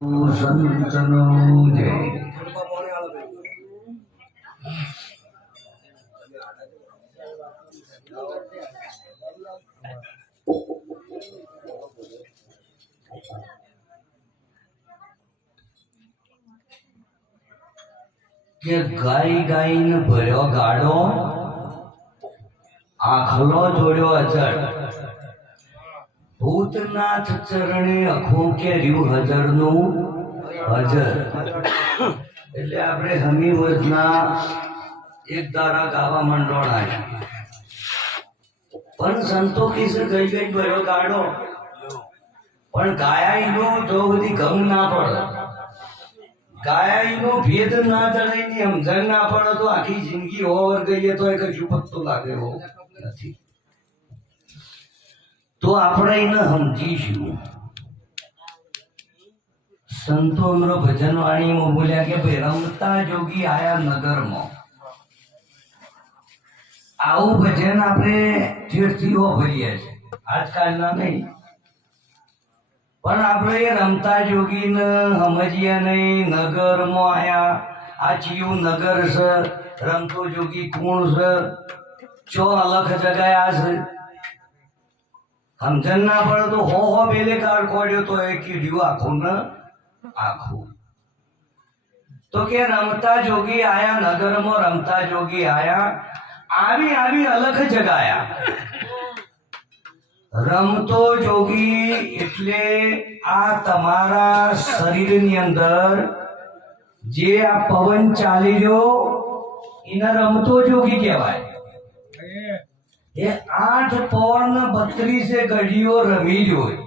સંતનો જય. કે ગાય ગાઈને ભર્યો ગાડો, આખલો જોડ્યો અચળ, ભૂતનાથ ચરણે અખો કે રહ્યું હજરનું હજર. એટલે આપણે હમી વર્ષના એક દારા ગાવા મંડોળાય, પણ સંતો કીસે ગઈ ગઈ ભર્યો ગાડો, પણ ગાયાઈનો જો બધી ગમ ના પડે, ગાયાઈનો ભેદ ના જણાય ની સમજણ ના પડે તો આખી જિંદગી હોવર ગઈએ તો એક કશું પત્તો લાગે એવો નથી. તો આપણે એને સમજીશું. સંતો અમરો ભજન વાણીમાં બોલ્યા કે ભાઈ રમતા જોગી આયા નગરમાં. આવું ભજન આપણે ચીડથી ભરીએ છીએ, આજકાલના નહીં. પણ આપણે એ રમતા જોગીને સમજીએ નહીં. નગરમાં આયા, આ ચિયું નગર છે, રમતો જોગી કોણ છે, ચો અલખ જગાયા છે, સમજણ ના પડે તો હો બેલે કાર કોડ્યો તો એ કીધું આખું ને આખું. તો કે રમતા જોગી આયા નગરમાં, રમતા જોગી આયા, આવી આવી અલખ જગાયા. રમતો જોગી એટલે આ તમારા શરીરની અંદર જે આ પવન ચાલી રહ્યો એને રમતો જોગી કહેવાય. એ 8 પવન 32 ઘડીઓ રમી જોઈ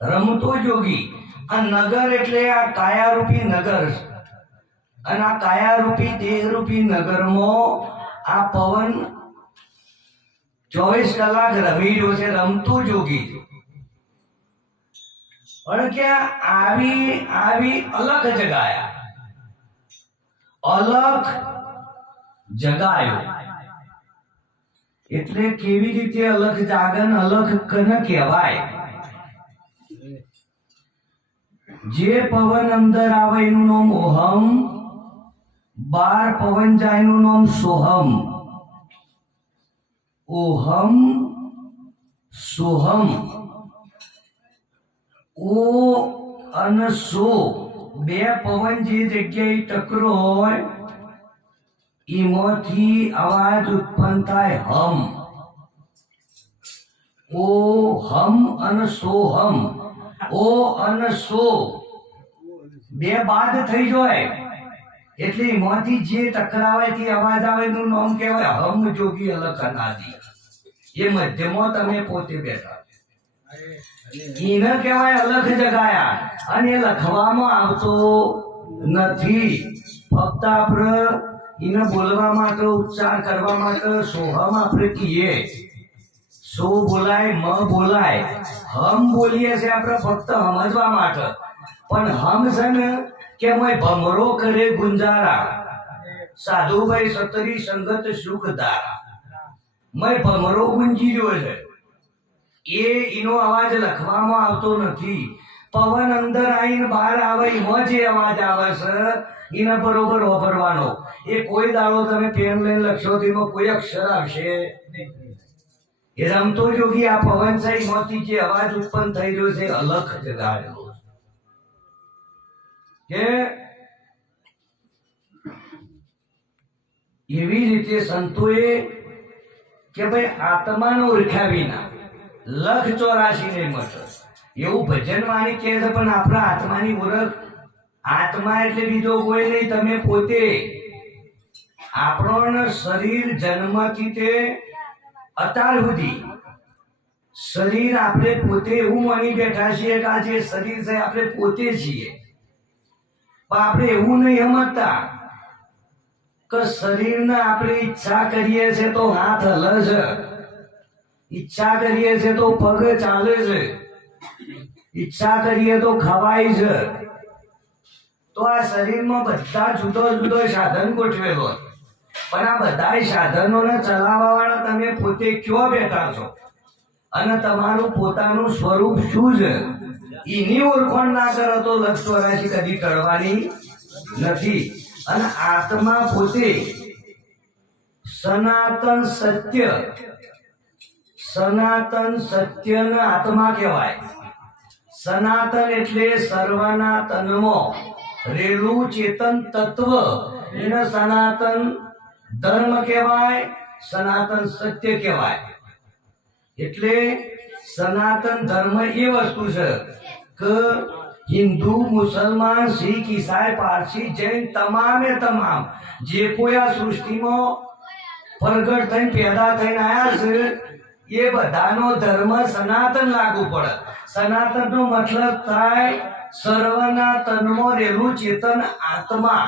રમતો જોગી. આ નગર એટલે આ કાયારૂપી નગર, અને આ કાયારૂપી દેહરૂપી નગરમાં આ પવન 24 કલાક રમી રહ્યો છે, રમતો જોગી. પણ કે આવી આવી અલખ જગાયા, અલખ જગાયો. એટલે કેવી રીતે અલખ જાગન, અલખ કને કહેવાય? જે પવન અંદર આવે એનું નામ ઓહમ, બાર પવન જાય એનું નામ સોહમ. ઓહમ સોહમ. ઓ અને સો બે પવન જે જગ્યાએ ટકરો હોય એમાંથી અવાજ ઉત્પન્ન થાય હમ. ઓ હમ અને સોહમ. ઓ અને સો બે બાદ થઈ જાય એટલે એમાંથી જે ટકરાવે તે અવાજ આવે એનું નામ કહેવાય હમ જોગી અલખ અનાદિ. એ મધ્યમાં તમે પોતે બેઠા એને કહેવાય અલખ જગાયા. અને એ લખવામાં આવતો નથી, ફક્ત આપણે એને બોલવા માટે, ઉચ્ચાર કરવા માટે સોહમ આપણે કહીએ. સો બોલાય, મ બોલાય, હમ બોલીએ છે આપણે ફક્ત સમજવા માટે. પણ હમ છે ને કે મેં ભમરો કરે ગુંજારા, સાધુભાઈ સતરી સંગત સુખ ધારા. મેં ભમરો ગુંજી રહ્યો છે, એનો અવાજ લખવામાં આવતો નથી. પવન અંદર આવીને બહાર આવે એમાં જે અવાજ આવે છે એને બરોબર વાપરવાનો. એ કોઈ દાડો તમે પેન લઈને લખશો તો એમાં કોઈ અક્ષર આવશે નહીં. એ રમતો જોગી આ પવન છે એમાંથી જે અવાજ ઉત્પન્ન થઈ રહ્યો છે અલખ જગાડ્યો. કે એવી રીતે સંતોએ કે ભાઈ આત્માનો ઓળખ્યા વિના લખ 84 નહીં મળે એવું ભજન વાણી કહે છે. પણ આપણા આત્માની ઓળખ, આત્મા એટલે બીજો કોઈ નહીં, તમે પોતે. આપણો શરીર જન્મથી તે અત્યાર સુધી શરીર આપણે પોતે એવું માની બેઠા છીએ કે આ જે શરીર છે આપણે પોતે છીએ. પણ આપણે એવું નહીં સમજતા કે શરીરને આપણે ઈચ્છા કરીએ છીએ તો હાથ હલે છે, ઈચ્છા કરીએ છીએ તો પગ ચાલે છે, ઈચ્છા કરીએ તો ખવાય છે. તો આ શરીરમાં બધા જુદો જુદો સાધન ગોઠવેલો, પણ આ બધા સાધનોને ચલાવવા વાળા તમે પોતે ક્યાં બેઠા છો? અને તમારું પોતાનું સ્વરૂપ શું છે એની ઓળખાણ ના કરો તો લક્ષ 84 કદી ટળવાની નથી. અને આત્મા પોતે સનાતન સત્યના આત્મા કહેવાય. સનાતન એટલે સર્વના તનમાં રેલું ચેતન તત્વ, એને સનાતન ધર્મ કહેવાય, સનાતન સત્ય કહેવાય. એટલે સનાતન ધર્મ એ વસ્તુ છે કે હિન્દુ, મુસલમાન, શીખ, ઈસાઈ, પારસી, જૈન તમામે તમામ જે કોઈ આ સૃષ્ટિમાં પ્રગટ થઈને પેદા થઈને આવ્યા છે એ બધાનો ધર્મ સનાતન લાગુ પડે. સનાતનનો મતલબ થાય સર્વના તનમાં રહેલું ચેતન આત્મા,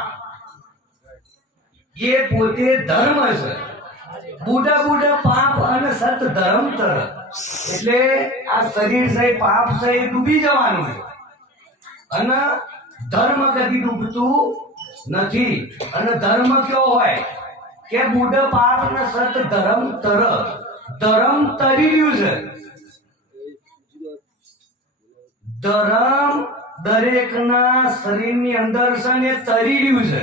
એ પોતે ધર્મ છે. બુડા પાપ અને સત ધર્મ તર, એટલે આ શરીર છે પાપ છે એ ડૂબી જવાનું છે, અને ધર્મ કદી ડૂબતું નથી. અને ધર્મ કયો હોય કે બુડ પાપ અને સત ધર્મ તર, ધર્મ તરી રહ્યું છે. ધર્મ દરેકના શરીરની અંદર છે ને તરી રહ્યું છે.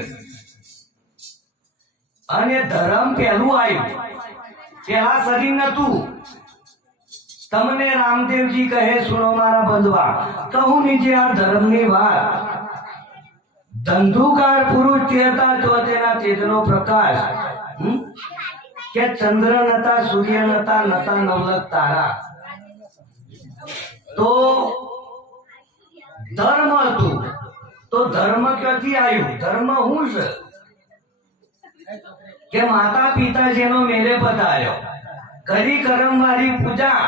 અને ધર્મ પહેલું આવ્યું, પેલા શરીર નતું. તમને રામદેવજી કહે સુનો મારા બંધવા, કહું નીચે આ ધર્મની વાત. ધંધુકાર પુરુષ તે હતા તો તેના તેજનો પ્રકાશ, કે ચંદ્ર નતા, સૂર્ય નતા, નતા નવલખ તારા. તો ધર્મ હતું. તો ધર્મ ક્યાંથી આવ્યું? ધર્મ શું છે કે માતા પિતા જેનો મેરે પધાર્યો, કરી કરમવાળી પૂજા.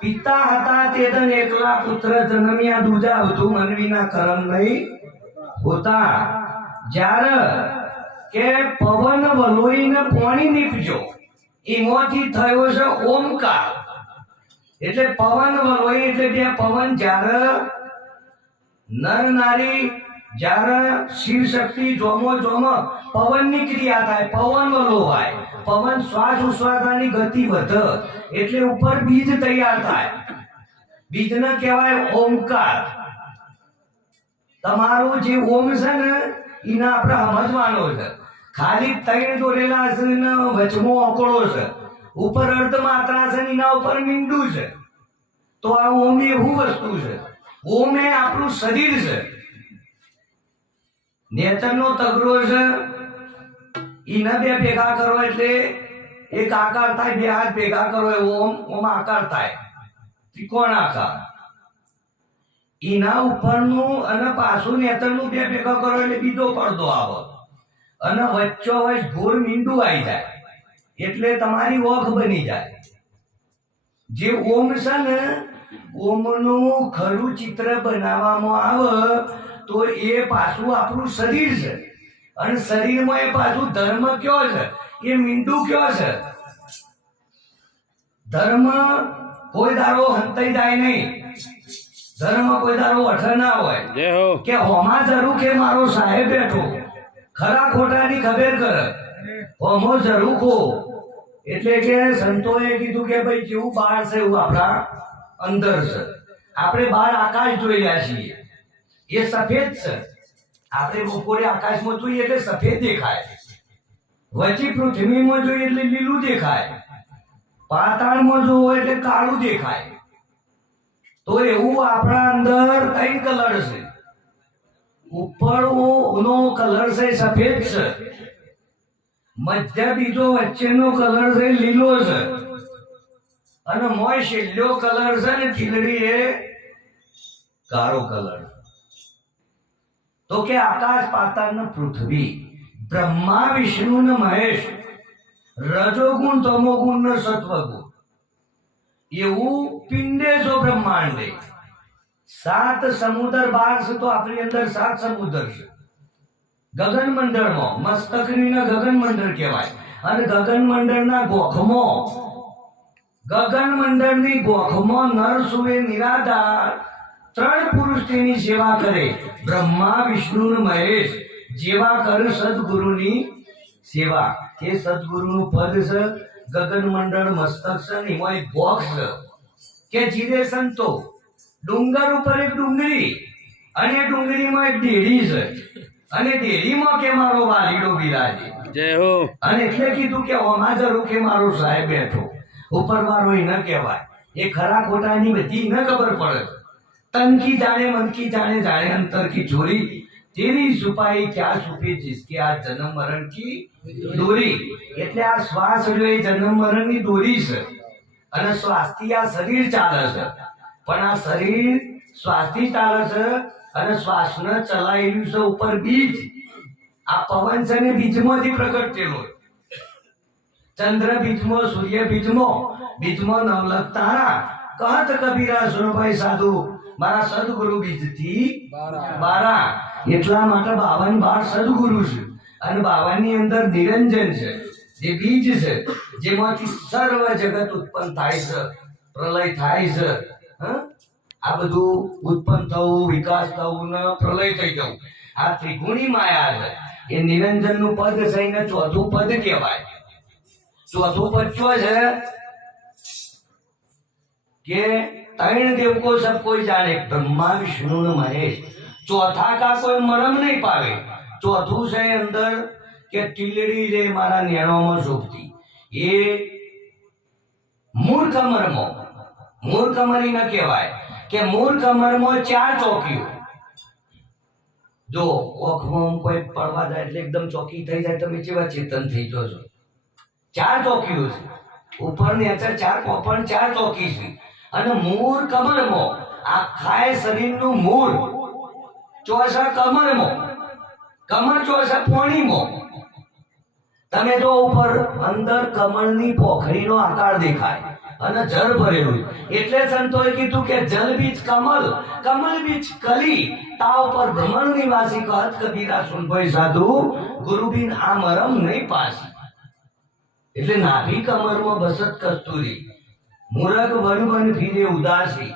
પિતા હતા તે તન એકલા, પુત્ર જન્મ્યા દૂજા, હતું મનવીના કરમ નહીં હોતા. જ્યારે કે પવન વલોઈને પાણી નીપજો, એમાંથી થયો છે ઓમકાર. એટલે પવન વલોઈ એટલે બે પવન, જ્યારે નર નારી, જ્યારે શિવ શક્તિ જોમો પવનની ક્રિયા થાય, પવન વલોવાય. પવન શ્વાસ ઉશ્વાસની ગતિ વધે એટલે ઉપર બીજ તૈયાર થાય. બીજને કહેવાય ઓમકાર. તમારું જે ઓમ છે ને એને આપણે સમજવાનો છે. ખાલી 3 દોરેલા છે ને વચમો ઓકળો છે, ઉપર અર્ધ માત્રા છે ને એના ઉપર મીંડું છે. તો આ ઓમ એવું વસ્તુ છે. ઓમ એ આપણું શરીર છે. નેતરનો તગડો છે, એને બે ભેગા કરો એટલે એક આકાર થાય, બે હાથ ભેગા કરો ઓમ આકાર થાય, ત્રિકોણ આકાર. એના ઉપરનું અને પાછું નેતરનું બે ભેગા કરો એટલે બીજો પડદો આવે, અને વચ્ચોવચ ઘોર મીંડું આવી જાય એટલે તમારી ઓખ બની જાય. જે ઓમ છે ને, ઓમનું ખરું ચિત્ર બનાવવામાં આવે તો એ પાછું આપણું શરીર છે. અને શરીરમાં એ પાછું ધર્મ કયો છે, એ મીંડું કયો છે. ધર્મ કોઈ દાડો હંતાઈ જાય નહીં. ધર્મ કોઈ દાડો અઠર ના હોય કે હોમા જરૂર કે મારો સાહેબ બેઠો, ખરા ખોટાની ખબર કરે, હોમો જરૂર કો. એટલે કે સંતોએ કીધું કે ભાઈ જેવું બહાર છે એવું આપણા અંદર છે. આપણે બહાર આકાશ જોઈ રહ્યા છીએ, એ સફેદ છે. આપણે બપોરે આકાશમાં જોઈએ એટલે સફેદ દેખાય, વચ્ચે પૃથ્વીમાં જોઈએ એટલે લીલું દેખાય, પાતાળમાં જોવો એટલે કાળું દેખાય. તો એવું આપણા અંદર 3 કલર છે. ઉપરનો કલર છે સફેદ છે, મધ્ય બીજો વચ્ચેનો કલર છે લીલો છે, અને મોય છેલ્લો કલર છે ને ઠીલડી એ કાળો કલર. તો કે આકાશ પાતાળ ને પૃથ્વી, બ્રહ્મા વિષ્ણુ ને મહેશ, રજોગુણ તમોગુણ ને સત્વગુણ. એવું પિંડે જો બ્રહ્માંડે. 7 સમુદ્ર 12 છે, તો આપણી અંદર 7 સમુદ્ર છે. ગગન મંડળમાં મસ્તકની ને ગગન મંડળ કહેવાય. અને ગગન મંડળના ગગનમંડળની ગોખમાં નર સુવે નિરાધાર 3 પુરુષ તેની સેવા કરે. બ્રહ્મા વિષ્ણુ ને મહેશ જેવા કરે સદગુરુની સેવા. એ સદગુરુનું પદ છે, ગગનમંડળ મસ્તક છે, ને એમાં એક બોક્સ છે કે જીરે સંતો ડુંગર ઉપર એક ડુંગળી અને ડુંગળીમાં એક ડેરી છે અને ડેરીમાં કે મારો વાલીડો બિરાજે. જય હો. અને એટલે કીધું કે ઓમાજરો કે મારો સાહેબ બેઠો ઉપર વાળો એ ન કહેવાય. એ ખરા ખોટાની બધી ન ખબર પડે. તન કી જાણે મન કી જાણે જાણે અંતર કી ચોરી તેરી છુપાઈ ક્યાં છુપી જિસકે આ જન્મ મરણ કી દોરી. એટલે આ શ્વાસ રહ્યો એ જન્મ મરણ ની દોરી છે અને શ્વાસથી આ શરીર ચાલે છે. પણ આ શરીર શ્વાસથી ચાલે છે અને શ્વાસને ચલાયેલું છે ઉપર બીજ. આ પવન છે ને બીજમાંથી પ્રગટ થયેલો. ચંદ્ર બીજમાં, સૂર્ય બીજમાં, બીજમાં નવલખ તારા. કહત કબીરા સુનભાઈ સાધુ મારા સદગુરુ બીજથી બારા. એટલા માટે 52 સદગુરુ છે અને 52 ની અંદર નિરંજન છે જે બીજ છે જેમાંથી સર્વ જગત ઉત્પન્ન થાય છે, પ્રલય થાય છે. આ બધું ઉત્પન્ન થવું, વિકાસ થવું ને પ્રલય થઈ જવું આ ત્રિગુણી માયા છે. એ નિરંજન નું પદ છે એને ચોથું પદ કહેવાય. ચોથું પદ શું છે કે ત્રણ દેવ કો સબ કોઈ જાણે બ્રહ્મા વિષ્ણુ ને મહેશ. ચોથા કા કોઈ મરમ નહીં પાવે. ચોથું છે અંદર કે ટીલડી રે મારા નેણોમાં શોભતી. એ મૂળ કમરમાં, મૂળ કમરી ન કહેવાય કે મૂળ કમરમાં 4 ચોકીઓ. જો ઓખમાં કોઈ પડવા જાય એટલે એકદમ ચોકી થઈ જાય તમે કેવા ચેતન થઈ જશો. 4 ચોકીઓ છે ઉપર ને 4 પોપણ 4 ચોકી છે અને મૂળ કમરમાં આખા શરીરનું મૂળ ચોસા કમરમાં, કમર ચોસા પોણીમાં. તમે જો ઉપર અંદર કમળની પોખરીનો આકાર દેખાય અને જળ ભરેલું. એટલે સંતોએ કીધું કે જલ બીજ કમલ, કમલ બીજ કલી, તા ઉપર ભ્રમણ નિવાસી કહત કબીરા સુનભાઈ સાધુ ગુરુબિન આ મરમ નહીં પાસી. એટલે નાભી કમરમાં બસત કસ્તુરી મૂરખ બન બન ફીરે ઉદાસી.